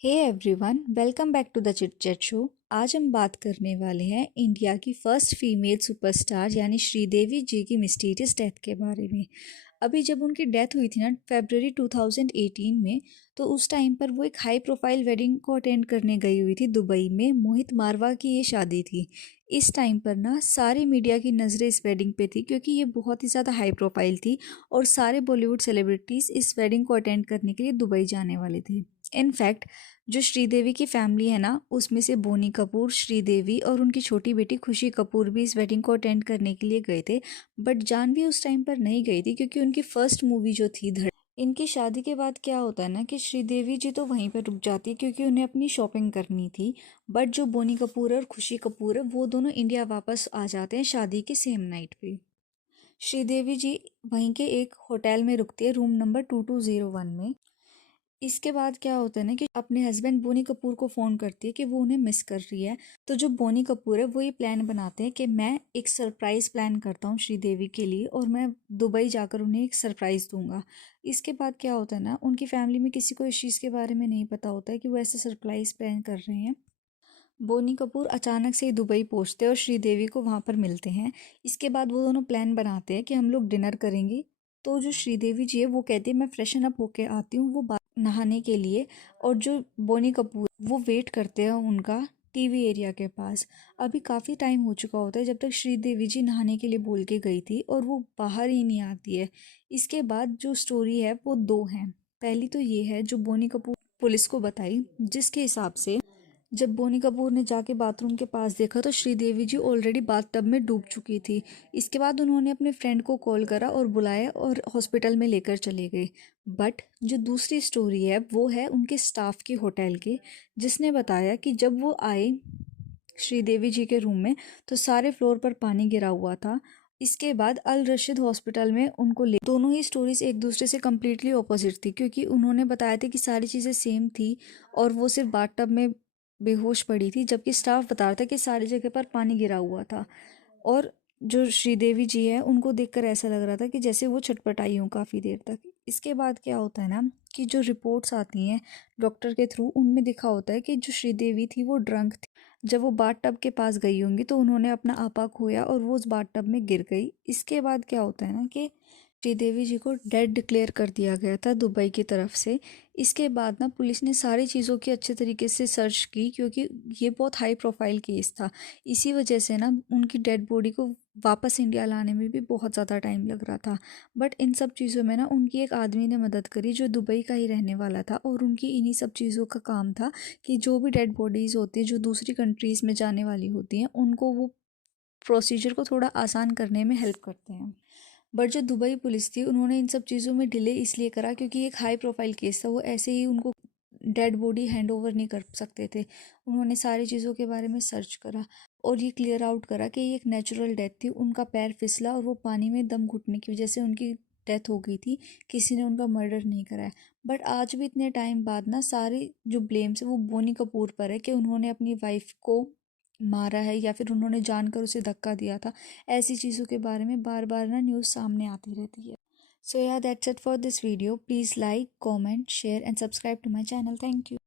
Hey everyone, welcome back to the chit chat show. आज हम बात करने वाले हैं इंडिया की फर्स्ट फीमेल सुपरस्टार यानी श्रीदेवी जी की मिस्टीरियस डेथ के बारे में। अभी जब उनकी डेथ हुई थी ना फेब्रवरी 2018 में, तो उस टाइम पर वो एक हाई प्रोफाइल वेडिंग को अटेंड करने गई हुई थी दुबई में। मोहित मारवा की ये शादी थी। इस टाइम पर ना सारी मीडिया की नज़रें इस वेडिंग पे थी क्योंकि ये बहुत ही ज़्यादा हाई प्रोफाइल थी और सारे बॉलीवुड सेलिब्रिटीज़ इस वेडिंग को अटेंड करने के लिए दुबई जाने वाले थे। इनफैक्ट जो श्रीदेवी की फैमिली है ना, उसमें से बोनी कपूर, श्रीदेवी और उनकी छोटी बेटी खुशी कपूर भी इस वेडिंग को अटेंड करने के लिए गए थे। बट जानवी उस टाइम पर नहीं गई थी क्योंकि उनकी फर्स्ट मूवी जो थी धड़। इनकी शादी के बाद क्या होता है ना कि श्रीदेवी जी तो वहीं पर रुक जाती है क्योंकि उन्हें अपनी शॉपिंग करनी थी। बट जो बोनी कपूर है और खुशी कपूर है वो दोनों इंडिया वापस आ जाते हैं शादी के सेम नाइट पे। श्रीदेवी जी वहीं के एक होटल में रुकती है, रूम नंबर 2201 में। इसके बाद क्या होता है ना कि अपने हस्बैंड बोनी कपूर को फ़ोन करती है कि वो उन्हें मिस कर रही है। तो जो बोनी कपूर है वो ये प्लान बनाते हैं कि मैं एक सरप्राइज़ प्लान करता हूँ श्रीदेवी के लिए और मैं दुबई जाकर उन्हें एक सरप्राइज़ दूंगा। इसके बाद क्या होता है ना, उनकी फैमिली में किसी को इस चीज़ के बारे में नहीं पता होता है कि वो ऐसे सरप्राइज़ प्लान कर रहे हैं। बोनी कपूर अचानक से ही दुबई पहुंचते हैं और श्रीदेवी को वहां पर मिलते हैं। इसके बाद वो दोनों प्लान बनाते हैं कि हम लोग डिनर करेंगे। तो जो श्रीदेवी जी है वो कहती है मैं फ्रेशन अप होके आती हूँ वो नहाने के लिए। और जो बोनी कपूर वो वेट करते हैं उनका टीवी एरिया के पास। अभी काफ़ी टाइम हो चुका होता है जब तक श्रीदेवी जी नहाने के लिए बोल के गई थी और वो बाहर ही नहीं आती है। इसके बाद जो स्टोरी है वो दो हैं। पहली तो ये है जो बोनी कपूर पुलिस को बताई, जिसके हिसाब से जब बोनी कपूर ने जाके बाथरूम के पास देखा तो श्रीदेवी जी ऑलरेडी बाथटब में डूब चुकी थी। इसके बाद उन्होंने अपने फ्रेंड को कॉल करा और बुलाया और हॉस्पिटल में लेकर चले गए। बट जो दूसरी स्टोरी है वो है उनके स्टाफ की होटल की, जिसने बताया कि जब वो आए श्रीदेवी जी के रूम में तो सारे फ्लोर पर पानी गिरा हुआ था। इसके बाद अल रशीद हॉस्पिटल में उनको ले, दोनों ही स्टोरीज एक दूसरे से कम्प्लीटली ऑपोजिट थी क्योंकि उन्होंने बताया था कि सारी चीज़ें सेम थी और वो सिर्फ बाथटब में बेहोश पड़ी थी, जबकि स्टाफ बता रहा था कि सारी जगह पर पानी गिरा हुआ था। और जो श्रीदेवी जी है उनको देखकर ऐसा लग रहा था कि जैसे वो छटपटाई हूँ काफ़ी देर तक। इसके बाद क्या होता है ना कि जो रिपोर्ट्स आती हैं डॉक्टर के थ्रू, उनमें दिखा होता है कि जो श्रीदेवी थी वो ड्रंक थी। जब वो बाथटब के पास गई होंगी तो उन्होंने अपना आपा खोया और वो उस बाथटब में गिर गई। इसके बाद क्या होता है ना कि श्रीदेवी जी को डेड डिक्लेयर कर दिया गया था दुबई की तरफ से। इसके बाद ना पुलिस ने सारी चीज़ों की अच्छे तरीके से सर्च की क्योंकि ये बहुत हाई प्रोफाइल केस था। इसी वजह से ना उनकी डेड बॉडी को वापस इंडिया लाने में भी बहुत ज़्यादा टाइम लग रहा था। बट इन सब चीज़ों में ना उनकी एक आदमी ने मदद करी जो दुबई का ही रहने वाला था और उनकी इन्हीं सब चीज़ों का काम था कि जो भी डेड बॉडीज़ होती हैं जो दूसरी कंट्रीज़ में जाने वाली होती हैं उनको वो प्रोसीजर को थोड़ा आसान करने में हेल्प करते हैं। बट जो दुबई पुलिस थी उन्होंने इन सब चीज़ों में डिले इसलिए करा क्योंकि एक हाई प्रोफाइल केस था, वो ऐसे ही उनको डेड बॉडी हैंड ओवर नहीं कर सकते थे। उन्होंने सारी चीज़ों के बारे में सर्च करा और ये क्लियर आउट करा कि ये एक नेचुरल डेथ थी। उनका पैर फिसला और वो पानी में दम घुटने की वजह से उनकी डेथ हो गई थी। किसी ने उनका मर्डर नहीं करा है। बट आज भी इतने टाइम बाद ना सारे जो ब्लेम्स है वो बोनी कपूर पर है कि उन्होंने अपनी वाइफ को मारा है या फिर उन्होंने जानकर उसे धक्का दिया था। ऐसी चीज़ों के बारे में बार बार ना न्यूज़ सामने आती रहती है। So yeah that's it for this video. Please like, comment, share and subscribe to my channel. Thank you.